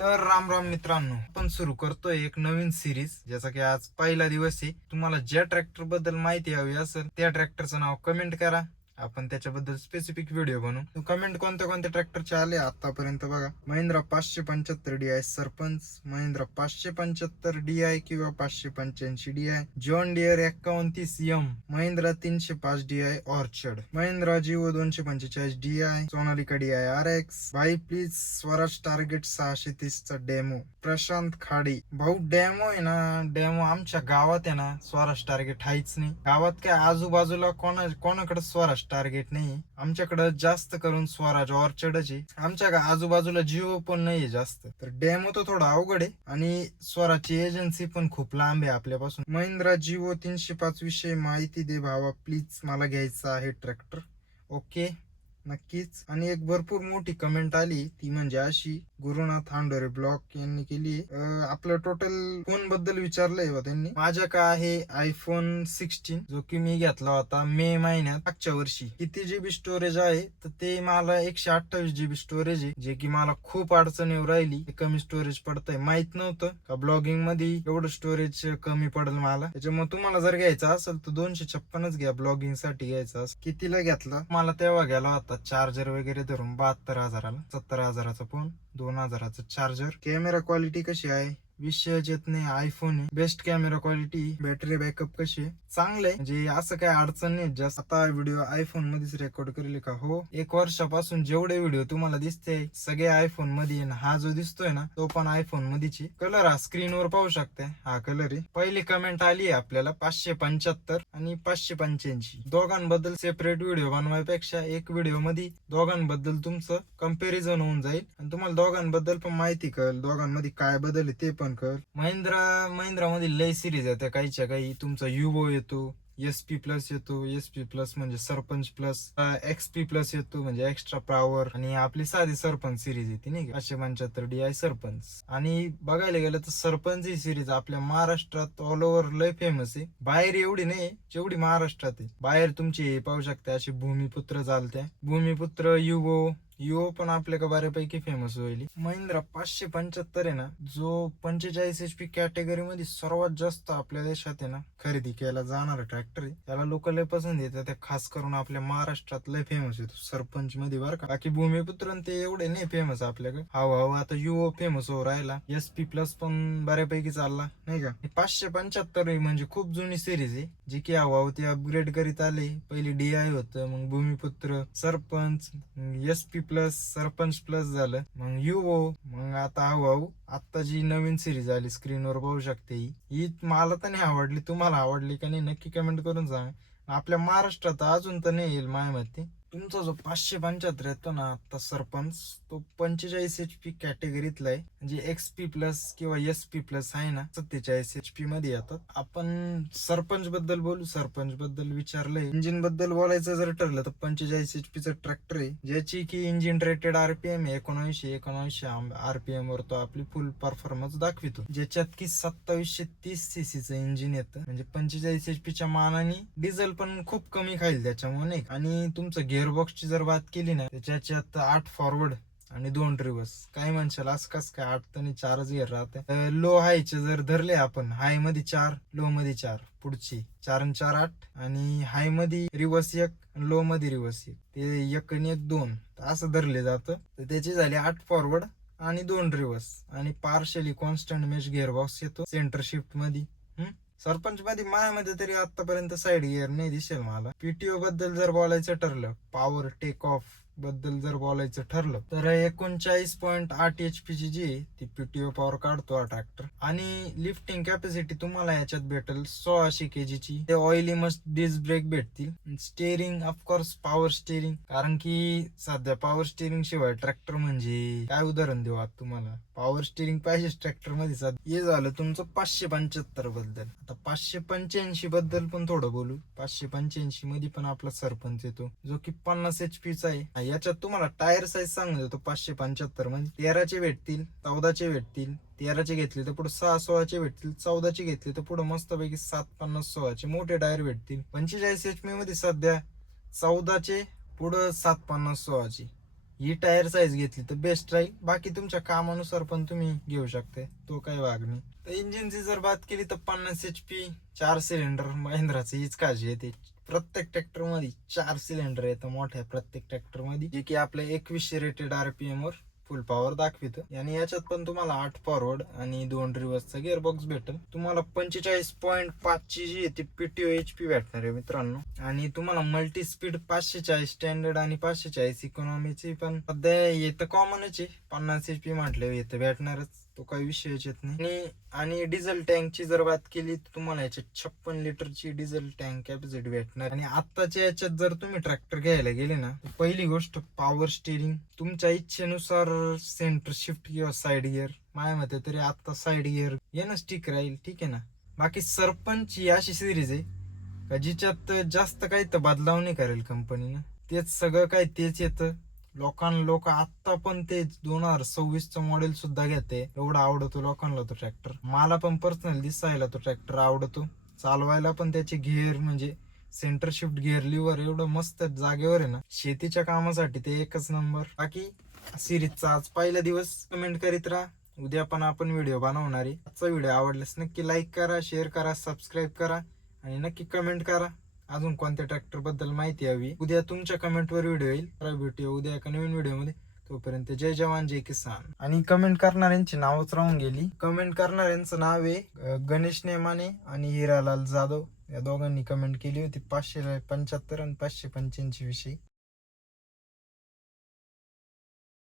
तर राम राम मित्रांनो, आपण सुरू करतोय एक नवीन सिरीज, ज्याचा की आज पहिला दिवस आहे. तुम्हाला ज्या ट्रॅक्टर बद्दल माहिती हवी असेल त्या ट्रॅक्टरचं नाव कमेंट करा, आपण त्याच्याबद्दल स्पेसिफिक व्हिडिओ बनवू. कमेंट कोणत्या कोणत्या ट्रॅक्टरचे आले आतापर्यंत बघा. महिंद्रा 575 DI सरपंच, महिंद्रा 575 DI किंवा 585 DI, John Deere 5130M, Mahindra 305 DI orchard, Mahindra Jivo 245 DI, Sonalika DI RX. भाई प्लीज स्वराज टार्गेट 630 चा डेमो. प्रशांत खाडी भाऊ, डेमो आहे ना, डेमो आमच्या गावात आहे ना, स्वराज टार्गेट हायच नाही. गावात काय आजूबाजूला कोणाकडे स्वराज टार्गेट नाही. आमच्याकडे जास्त करून स्वराज ऑर्चर्डच आहे. आमच्या आजूबाजूला जिओ पण नाहीये जास्त, तर डेमो तो थोडा अवघड आहे. आणि स्वराजची एजन्सी पण खूप लांब आहे आपल्यापासून. महिंद्रा जिओ 305 विषयी माहिती दे भावा प्लीज, मला घ्यायचा आहे ट्रॅक्टर. ओके, नक्कीच. आणि एक भरपूर मोठी कमेंट आली, ती म्हणजे अशी, गुरुनाथ हांडोरे ब्लॉक यांनी केली. आपलं टोटल फोन बद्दल विचारलंय बा त्यांनी. माझ्या का आहे iPhone 16, जो की मी घेतला होता मे महिन्यात मागच्या वर्षी. किती GB स्टोरेज आहे तर ते मला 128 GB स्टोरेज आहे, जे की मला खूप अडचण येऊ राहिली. कमी स्टोरेज पडतंय, माहित नव्हतं का ब्लॉगिंग मध्ये एवढं स्टोरेज कमी पडेल मला. त्याच्यामुळे तुम्हाला जर घ्यायचा असेल तर 256 घ्या, ब्लॉगिंग साठी घ्यायचा. कितीला घेतला मला तेव्हा गेला होता चार्जर वगैरे धरून 72,000ला. 70,000चा फोन, 2,000चा चार्जर. कॅमेरा क्वालिटी कशी आहे विषयच येत नाही. आयफोन आहे, best camera quality. Battery backup कशी आहे, चांगले, म्हणजे असं काय अडचण नाही जास्त. आता व्हिडिओ आयफोन मध्येच रेकॉर्ड करेल का? हो, 1 वर्षापासून जेवढे व्हिडिओ तुम्हाला दिसते सगळे आयफोन मध्ये. हा जो दिसतोय ना तो पण आयफोन मध्येच. कलर हा स्क्रीनवर पाहू शकते, हा कलर आहे. पहिली कमेंट आली आहे आपल्याला 575 आणि 585. दोघांबद्दल सेपरेट व्हिडिओ बनवायपेक्षा एक व्हिडिओ मध्ये दोघांबद्दल तुमचं कंपॅरिझन होऊन जाईल आणि तुम्हाला दोघांबद्दल पण माहिती कळेल, दोघांमध्ये काय बदल आहे ते पण कळेल. महिंद्रा मध्ये लय सिरीज येते, काहीच्या काही. तुमचा युवो येतो, SP प्लस येतो. SP प्लस म्हणजे सरपंच प्लस. XP प्लस येतो म्हणजे एक्स्ट्रा पॉवर. आणि आपली साधी सरपंच सिरीज येते नाही का, 575 DI सरपंच. आणि बघायला गेलं तर सरपंच ही सिरीज आपल्या महाराष्ट्रात ऑल ओव्हर लय फेमस आहे. बाहेर एवढी नाही जेवढी महाराष्ट्रात आहे. बाहेर तुमची पाहू शकता अशी भूमिपुत्र चालते, भूमिपुत्र, युवो पण आपल्या का बऱ्यापैकी फेमस होईल. महिंद्रा 575 आहे ना, जो 45 HP कॅटेगरी मध्ये सर्वात जास्त आपल्या देशात आहे ना खरेदी केला जाणारा ट्रॅक्टर आहे. त्याला लोक लय पसंत येतात, ते खास करून आपल्या महाराष्ट्रात लय फेमस येतो सरपंच मध्ये बरं का. बाकी भूमिपुत्र ते एवढे नाही फेमस आपल्याकडे. हवा आता युवो फेमस हो राहिला. SP प्लस पण बऱ्यापैकी चालला नाही का. 575 म्हणजे खूप जुनी सिरीज आहे, जी की हवा ते अपग्रेड करीत आले. पहिली DI होतं, मग भूमिपुत्र, sarpanch, SP plus, sarpanch plus झालं, मग युवो, मग आता हळूहळू आता जी नवीन सिरीज आली स्क्रीनवर पाहू शकते, ही मला तर नाही आवडली. तुम्हाला आवडली का नाही नक्की कमेंट करून सांगा. आपल्या महाराष्ट्रात अजून तर नाही येईल माझ्या मते. तुमचा जो 575 येतो ना आता सरपंच, तो 45 HP कॅटेगरीतला आहे. म्हणजे XP प्लस किंवा SP प्लस आहे ना, 47 HP मध्ये येतात. आपण सरपंच बद्दल बोलू. सरपंच बद्दल विचारलंय. इंजिन बद्दल बोलायचं जर ठरलं तर 45 HP चं ट्रॅक्टर आहे, ज्याची की इंजिन रेटेड RPM आहे 19 RPM वर तो आपली फुल परफॉर्मन्स दाखवितो. ज्याच्यात की 2730 cc चं इंजिन येतं, म्हणजे 45 HP च्या मानाने डिझेल पण खूप कमी खाईल त्याच्यामुळे नाही. आणि तुमचं गिअरबॉक्सची जर बात केली ना, त्याच्यात 8 फॉरवर्ड आणि 2 रिव्हर्स. काय म्हणशाल असं कस काय, 8 तर 4च गिअर राहते. लो हायचे जर धरले आपण, हाय मध्ये 4, लो मध्ये 4, पुढची 4 आणि 4 8. आणि हाय मध्ये रिव्हर्स 1, लो मध्ये रिव्हर्स 1, ते 1 आणि 1 2 असं धरले जातं. तर त्याची झाली 8 फॉरवर्ड आणि 2 रिव्हर्स. आणि पार्शली कॉन्स्टंट मेश गिअरबॉक्स येतो सेंटर शिफ्ट मध्ये. सरपंच मध्ये मायामध्ये तरी आतापर्यंत साईड गिअर नाही दिसेल मला. PTO बद्दल जर बोलायचं ठरलं, पॉवर टेक ऑफ बद्दल जर बोलायचं ठरलं, तर 39.8 HP ची जी ती PTO पॉवर काढतो हा ट्रॅक्टर. आणि लिफ्टिंग कॅपॅसिटी तुम्हाला याच्यात भेटेल 1600 kg ची. ते ऑइली मस्ट डिस्क ब्रेक भेटतील. स्टेअरिंग ऑफकोर्स पॉवर स्टेअरिंग, कारण की सध्या पॉवर स्टेअरिंग शिवाय ट्रॅक्टर म्हणजे काय उदाहरण देऊ आता तुम्हाला. पॉवर स्टेअरिंग पाहिजेच ट्रॅक्टर मध्ये. हे झालं तुमचं 575 बद्दल. आता 585 बद्दल पण थोडं बोलू. 585 मध्ये पण आपला सरपंच येतो, जो की 50 HP चा आहे. याच्यात तुम्हाला टायर साईज सांगून देतो. 575 मध्ये 13चे भेटतील, 14चे भेटतील. 13चे घेतले तर पुढे 6-16चे भेटतील, 14चे घेतले तर पुढे मस्तपैकी 750-16चे मोठे टायर भेटतील. 45 HP मध्ये सध्या 14चे पुढं 750-16चे ही टायर साईज घेतली तर बेस्ट राहील. बाकी तुमच्या कामानुसार पण तुम्ही घेऊ शकते, तो काही वाग नाही. तर इंजिनची जर बात केली तर 50 HP 4 सिलेंडर महिंद्राचं हीच काळजी येते. प्रत्येक ट्रॅक्टर मध्ये 4 सिलेंडर येतं मोठ्या प्रत्येक ट्रॅक्टर मध्ये, जे की आपल्या 2100 rated RPM were full power दाखवितं. आणि याच्यात पण तुम्हाला 8 फॉरवर्ड आणि 2 रिव्हर्सचा गिअरबॉक्स भेटेल. तुम्हाला 45.5 ची जी आहे ती PTO HP भेटणार आहे मित्रांनो. आणि तुम्हाला मल्टी स्पीड 540 स्टँडर्ड आणि 540 इकॉनॉमीची पण सध्या येतं कॉमनच आहे. 50 HP म्हटल्यावर येतं भेटणारच, तो काही विषयच येत नाही. आणि डिझेल टँकची जर बात केली तर तुम्हाला याच्यात 56 लिटरची डिझेल टँक कॅपॅसिटी भेटणार. आणि आत्ताच्या याच्यात जर तुम्ही ट्रॅक्टर घ्यायला गेले ना, पहिली गोष्ट पॉवर स्टिअरिंग तुमच्या इच्छेनुसार, सेंटर शिफ्ट किंवा साईड गिअर. माझ्या मते तरी आता साईड गिअर येणंच ठीक राहील, ठीक आहे ना. बाकी सरपंच ही अशी सिरीज आहे का जिच्यात जास्त काही तर बदलाव नाही करेल कंपनीनं, तेच सगळं काय तेच येतं. लोक आत्ता पण तेच 2026चं मॉडेल सुद्धा घेते, एवढा आवडतो लोकांना तो ट्रॅक्टर. मला पण पर्सनल दिसायला तो ट्रॅक्टर आवडतो, चालवायला पण त्याचे गिअर म्हणजे सेंटर शिफ्ट गिअर लिव्हर एवढं मस्त जागेवर आहे ना, शेतीच्या कामासाठी ते एकच नंबर. बाकी सिरीजचा आज पहिला दिवस, कमेंट करीत राहा. उद्या पण आपण व्हिडिओ बनवणार आहे. आजचा व्हिडिओ आवडल्यास नक्की लाईक करा, शेअर करा, सबस्क्राईब करा आणि नक्की कमेंट करा अजून कोणत्या ट्रॅक्टर बद्दल माहिती हवी. उद्या तुमच्या कमेंटवर व्हिडिओ येईल. भेटूया उद्या एका नवीन व्हिडिओमध्ये. तोपर्यंत जय जवान जय किसान. आणि कमेंट करणाऱ्यांची नावच राहून गेली. कमेंट करणाऱ्यांचं नाव आहे गणेश नेमाने आणि हिरालाल जाधव. या दोघांनी कमेंट केली होती 575 आणि 585 विषयी.